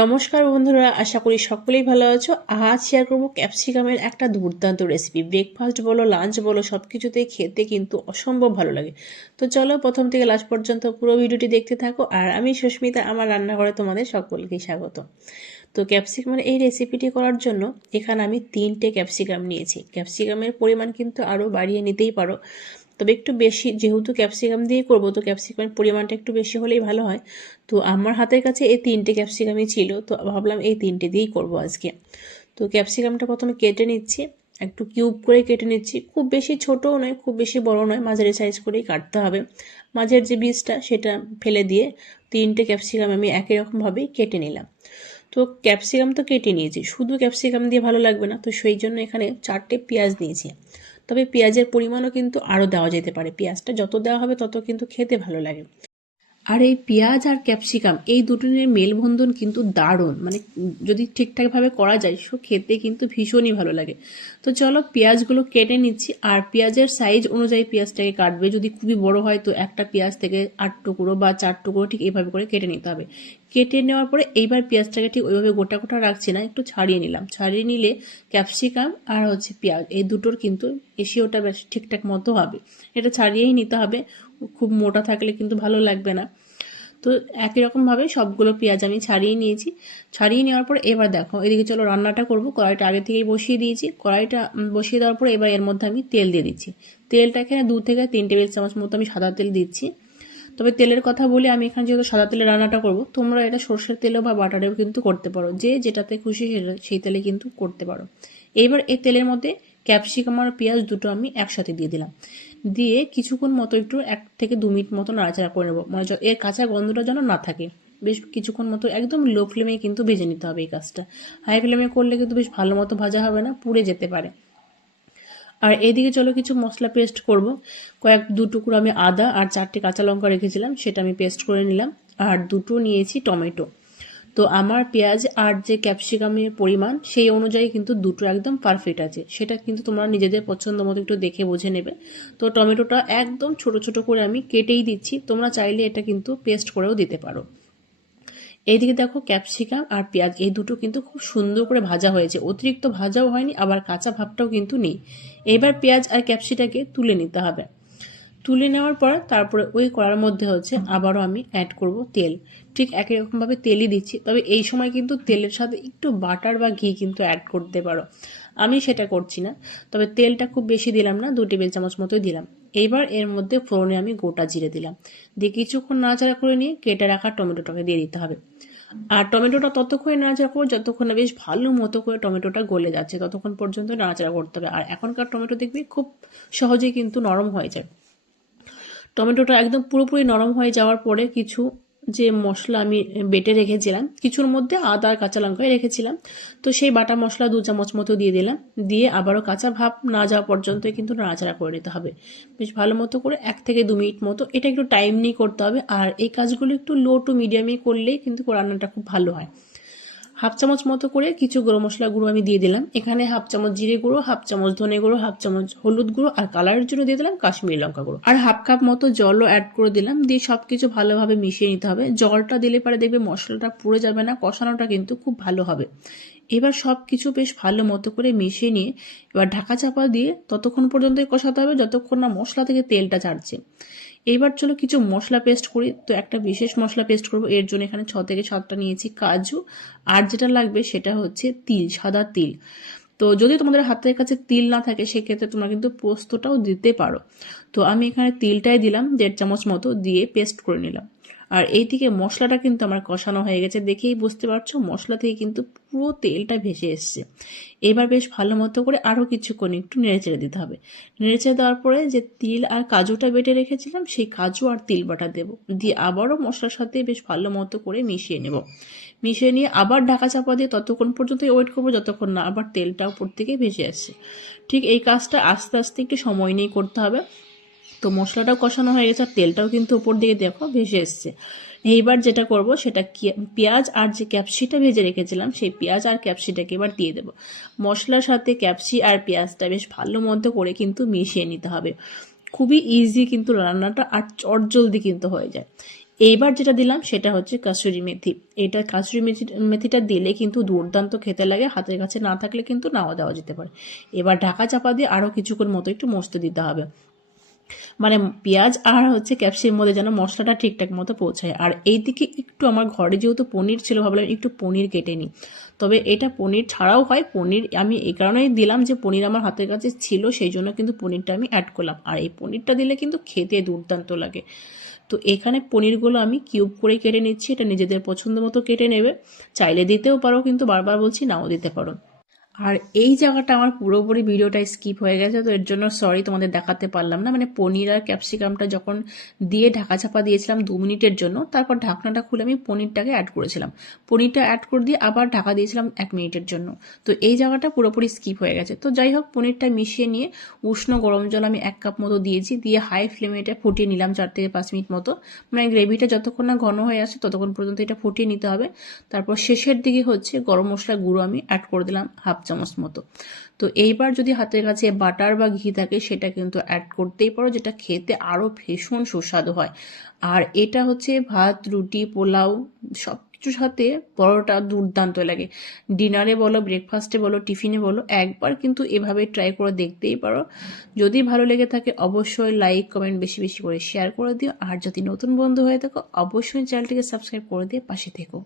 নমস্কার বন্ধুরা, আশা করি সকলেই ভালো আছো। আজ শেয়ার করব ক্যাপসিকামের একটা দুর্দান্ত রেসিপি ব্রেকফাস্ট বলো লাঞ্চ বলো সব কিছুতেই খেতে কিন্তু অসম্ভব ভালো লাগে। তো চলো প্রথম থেকে লাস্ট পর্যন্ত পুরো ভিডিওটি দেখতে থাকো। আর আমি সুস্মিতা, আমার রান্নাঘরে তোমাদের সকলকেই স্বাগত। তো ক্যাপসিকামের এই রেসিপিটি করার জন্য এখানে আমি তিনটে ক্যাপসিকাম নিয়েছি। ক্যাপসিকামের পরিমাণ কিন্তু আরও বাড়িয়ে নিতেই পারো। তবে একটু বেশি, যেহেতু ক্যাপসিকাম দিয়ে করব, তো ক্যাপসিকামের পরিমাণটা একটু বেশি হলেই ভালো হয়। তো আমার হাতের কাছে এই তিনটে ক্যাপসিকামই ছিল, তো ভাবলাম এই তিনটে দিয়েই করব আজকে। তো ক্যাপসিকামটা প্রথমে কেটে নিচ্ছি, একটু কিউব করে কেটে নিচ্ছি। খুব বেশি ছোটও নয়, খুব বেশি বড় নয়, মাঝারি সাইজ করেই কাটতে হবে। মাঝের যে বীজটা, সেটা ফেলে দিয়ে তিনটে ক্যাপসিকাম আমি একই রকমভাবেই কেটে নিলাম। তো ক্যাপসিকাম তো কেটে নিয়েছি, শুধু ক্যাপসিকাম দিয়ে ভালো লাগবে না, তো সেই জন্য এখানে চারটে পেঁয়াজ নিয়েছি। তবে পেঁয়াজের পরিমাণও কিন্তু আরও দেওয়া যেতে পারে। পেঁয়াজটা যত দেওয়া হবে তত কিন্তু খেতে ভালো লাগে। আর এই পেঁয়াজ আর ক্যাপসিকাম এই দুটোর মেলবন্ধন কিন্তু দারুণ। মানে যদি ঠিকঠাকভাবে করা যায়, সো খেতে কিন্তু ভীষণই ভালো লাগে। তো চলো পেঁয়াজগুলো কেটে নিচ্ছি আর পেঁয়াজের সাইজ অনুযায়ী পেঁয়াজটাকে কাটবে। যদি খুবই বড় হয় তো একটা পেঁয়াজ থেকে আট টুকরো বা চার টুকরো ঠিক এভাবে করে কেটে নিতে হবে। কেটে নেওয়ার পরে এইবার পেঁয়াজটাকে ঠিক ওইভাবে গোটা গোটা রাখছি না, একটু ছাড়িয়ে নিলাম। ছাড়িয়ে নিলে ক্যাপসিকাম আর হচ্ছে পেঁয়াজ, এই দুটোর কিন্তু এসিওটা বেশ ঠিকঠাক মতো হবে। এটা ছাড়িয়েই নিতে হবে, খুব মোটা থাকলে কিন্তু ভালো লাগবে না। তো একই রকমভাবে সবগুলো পেঁয়াজ আমি ছাড়িয়ে নিয়েছি। ছাড়িয়ে নেওয়ার পর এবার দেখো, এদিকে চলো রান্নাটা করব। কড়াইটা আগে থেকেই বসিয়ে দিয়েছি। কড়াইটা বসিয়ে দেওয়ার পর এবার এর মধ্যে আমি তেল দিয়ে দিচ্ছি। তেলটা এখানে দু থেকে তিন টেবিল চামচ মতো আমি সাদা তেল দিচ্ছি। তবে তেলের কথা বলে আমি এখানে যেহেতু সাদা তেলে রান্নাটা করব, তোমরা এটা সর্ষের তেলেও বা বাটারেও কিন্তু করতে পারো। যে যেটাতে খুশি সেই তেলে কিন্তু করতে পারো। এইবার এই তেলের মধ্যে ক্যাপসিকাম আর পেঁয়াজ দুটো আমি একসাথে দিয়ে দিলাম। দিয়ে কিছুক্ষণ মতো একটু এক থেকে দু মিনিট মতো নাড়াচাড়া করে নেব। মানে এর কাঁচা গন্ধটা যেন না থাকে। বেশ কিছুক্ষণ মতো একদম লো ফ্লেমে কিন্তু ভেজে নিতে হবে এই কাজটা। হাই ফ্লেমে করলে কিন্তু বেশ ভালো মতো ভাজা হবে না, পুড়ে যেতে পারে। আর এদিকে চলো কিছু মশলা পেস্ট করব। কয়েক, দু টুকরো আমি আদা আর চারটে কাঁচা লঙ্কা রেখেছিলাম, সেটা আমি পেস্ট করে নিলাম। আর দুটো নিয়েছি টমেটো। তো আমার পেঁয়াজ আর যে ক্যাপসিকামের পরিমাণ, সেই অনুযায়ী কিন্তু দুটো একদম পারফেক্ট আছে। সেটা কিন্তু তোমরা নিজেদের পছন্দ মতো একটু দেখে বুঝে নেবে। তো টমেটোটা একদম ছোট ছোট করে আমি কেটেই দিচ্ছি। তোমরা চাইলে এটা কিন্তু পেস্ট করেও দিতে পারো। এইদিকে দেখো ক্যাপসিকাম আর পেঁয়াজ, এই দুটো কিন্তু খুব সুন্দর করে ভাজা হয়েছে। অতিরিক্ত ভাজাও হয়নি, আবার কাঁচা ভাবটাও কিন্তু নেই। এবার পেঁয়াজ আর ক্যাপসিটাকে তুলে নিতে হবে। তুলে নেওয়ার পর তারপরে ওই কড়ার মধ্যে হচ্ছে আবারও আমি অ্যাড করব তেল। ঠিক একই রকমভাবে তেলই দিচ্ছি, তবে এই সময় কিন্তু তেলের সাথে একটু বাটার বা ঘি কিন্তু অ্যাড করতে পারো। আমি সেটা করছি না, তবে তেলটা খুব বেশি দিলাম না, দু টেবিল চামচ মতোই দিলাম। এইবার এর মধ্যে ফোড়নে আমি গোটা জিরে দিলাম। দিয়ে কিছুক্ষণ নাড়াচাড়া করে নিয়ে কেটে রাখা টমেটোটাকে দিয়ে দিতে হবে। আর টমেটোটা ততক্ষণে নাড়াচাড়া করব, যতক্ষণ না বেশ ভালো মতো করে টমেটোটা গলে যাচ্ছে, ততক্ষণ পর্যন্ত নাড়াচাড়া করতে হবে। আর এখনকার টমেটো দেখবি খুব সহজেই কিন্তু নরম হয়ে যায়। টমেটোটা একদম পুরোপুরি নরম হয়ে যাওয়ার পরে কিছু যে মশলা আমি বেটে রেখেছিলাম, কিছুর মধ্যে আদা আর কাঁচা লঙ্কায় রেখেছিলাম। তো সেই বাটা মশলা দু চামচ মতো দিয়ে দিলাম। দিয়ে আবারও কাঁচা ভাব না যাওয়া পর্যন্ত কিন্তু নাড়াচাড়া করে নিতে হবে। বেশ ভালো মতো করে এক থেকে দু মিনিট মতো এটা একটু টাইম নিয়ে করতে হবে। আর এই কাজগুলো একটু লো টু মিডিয়ামে করলেই কিন্তু রান্নাটা খুব ভালো হয়। হাফ চামচ মতো করে কিছু গরম মশলা গুঁড়ো আমি দিয়ে দিলাম। এখানে হাফ চামচ জিরে গুঁড়ো, হাফ চামচ ধনে গুঁড়ো, হাফ চামচ হলুদ গুঁড়ো আর কালারের জন্য দিয়ে দিলাম কাশ্মীরি লঙ্কা গুঁড়ো। আর হাফ কাপ মতো জলও অ্যাড করে দিলাম। দিয়ে সব কিছু ভালোভাবে মিশিয়ে নিতে হবে। জলটা দিলে পরে দেখবে মশলাটা পুড়ে যাবে না, কষানোটা কিন্তু খুব ভালো হবে। এবার সব কিছু বেশ ভালো মতো করে মিশিয়ে নিয়ে এবার ঢাকা চাপা দিয়ে ততক্ষণ পর্যন্তই কষাতে হবে, যতক্ষণ না মশলা থেকে তেলটা ছাড়ছে। এইবার চলো কিছু মশলা পেস্ট করি। তো একটা বিশেষ মশলা পেস্ট করব। এর জন্য এখানে ছ থেকে সাতটা নিয়েছি কাজু। আর যেটা লাগবে সেটা হচ্ছে তিল, সাদা তিল। তো যদি তোমাদের হাতের কাছে তিল না থাকে, সেক্ষেত্রে তোমরা কিন্তু পোস্তটাও দিতে পারো। তো আমি এখানে তিলটাই দিলাম, দেড় চামচ মতো দিয়ে পেস্ট করে নিলাম। আর এই থেকে মশলাটা কিন্তু আমার কষানো হয়ে গেছে। দেখেই বুঝতে পারছ, মশলা থেকে কিন্তু পুরো তেলটা ভেসে এসছে। এবার বেশ ভালো মতো করে আরও কিছুক্ষণ একটু নেড়ে চেড়ে দিতে হবে। নেড়ে চেড়ে দেওয়ার পরে যে তিল আর কাজুটা বেটে রেখেছিলাম, সেই কাজু আর তিল বাটা দেবো। দিয়ে আবারও মশলার সাথে বেশ ভালো মতো করে মিশিয়ে নেব। মিশিয়ে নিয়ে আবার ঢাকা চাপা দিয়ে ততক্ষণ পর্যন্ত ওয়েট করব, যতক্ষণ না আবার তেলটা উপর থেকে ভেসে আসছে। ঠিক এই কাজটা আস্তে আস্তে একটু সময় নিয়ে করতে হবে। তো মশলাটাও কষানো হয়ে গেছে, আর তেলটাও কিন্তু উপর দিকে দেখো ভেসে এসছে। এইবার যেটা করব সেটা পেঁয়াজ আর যে ক্যাপসিটা ভেজে রেখেছিলাম, সেই পেঁয়াজ আর ক্যাপসিটাকে এবার দিয়ে দেবো। মশলার সাথে ক্যাপসি আর পেঁয়াজটা বেশ ভালো মতো করে কিন্তু মিশিয়ে নিতে হবে। খুবই ইজি কিন্তু রান্নাটা আর চটজলদি কিন্তু হয়ে যায়। এইবার যেটা দিলাম সেটা হচ্ছে কাসুরি মেথি। এটা কাসুরি মেথি, মেথিটা দিলে কিন্তু দুর্দান্ত খেতে লাগে, হাতের কাছে না থাকলে কিন্তু নাও দেওয়া যেতে পারে। এবার ঢাকা চাপা দিয়ে আরও কিছুক্ষণ মতো একটু মশতে দিতে হবে। মানে পেঁয়াজ আর হচ্ছে ক্যাপসির মধ্যে যেন মশলাটা ঠিকঠাক মতো পৌঁছায়। আর এইদিকে একটু আমার ঘরে যেহেতু পনির ছিল, ভাবলাম একটু পনির কেটে নিই। তবে এটা পনির ছাড়াও হয়, পনির আমি এই কারণেই দিলাম যে পনির আমার হাতের কাছে ছিল, সেই জন্য কিন্তু পনিরটা আমি অ্যাড করলাম। আর এই পনিরটা দিলে কিন্তু খেতে দুর্দান্ত লাগে। তো এখানে পনিরগুলো আমি কিউব করে কেটে নিচ্ছি, এটা নিজেদের পছন্দ মতো কেটে নেবে। চাইলে দিতেও পারো, কিন্তু বারবার বলছি নাও দিতে পারো। আর এই জায়গাটা আমার পুরোপুরি ভিডিওটা স্কিপ হয়ে গেছে, তো এর জন্য সরি তোমাদের দেখাতে পারলাম না। মানে পনির আর ক্যাপসিকামটা যখন দিয়ে ঢাকা চাপা দিয়েছিলাম দু মিনিটের জন্য, তারপর ঢাকনাটা খুলে আমি পনিরটাকে অ্যাড করেছিলাম। পনিরটা অ্যাড করে দিয়ে আবার ঢাকা দিয়েছিলাম এক মিনিটের জন্য। তো এই জায়গাটা পুরোপুরি স্কিপ হয়ে গেছে। তো যাই হোক, পনিরটা মিশিয়ে নিয়ে উষ্ণ গরম জল আমি এক কাপ মতো দিয়েছি, দিয়ে হাই ফ্লেমে এটা ফুটিয়ে নিলাম চার থেকে পাঁচ মিনিট মতো। মানে গ্রেভিটা যতক্ষণ না ঘন হয়ে আসে ততক্ষণ পর্যন্ত এটা ফুটিয়ে নিতে হবে। তারপর শেষের দিকে হচ্ছে গরম মশলা গুঁড়ো আমি অ্যাড করে দিলাম হাফ চামচ মতো। তো এইবার যদি হাতের কাছে বাটার বা ঘি থাকে, সেটা কিন্তু অ্যাড করতেই পারো, যেটা খেতে আরও ভীষণ সুস্বাদু হয়। আর এটা হচ্ছে ভাত, রুটি, পোলাও সব কিছুর সাথে পরোটা দুর্দান্ত লাগে। ডিনারে বলো ব্রেকফাস্টে বলো টিফিনে বলো, একবার কিন্তু এভাবে ট্রাই করে দেখতেই পারো। যদি ভালো লেগে থাকে, অবশ্যই লাইক কমেন্ট বেশি বেশি করে শেয়ার করে দিও। আর যদি নতুন বন্ধু হয়ে থাকো, অবশ্যই চ্যানেলটিকে সাবস্ক্রাইব করে দিয়ে পাশে থেকো।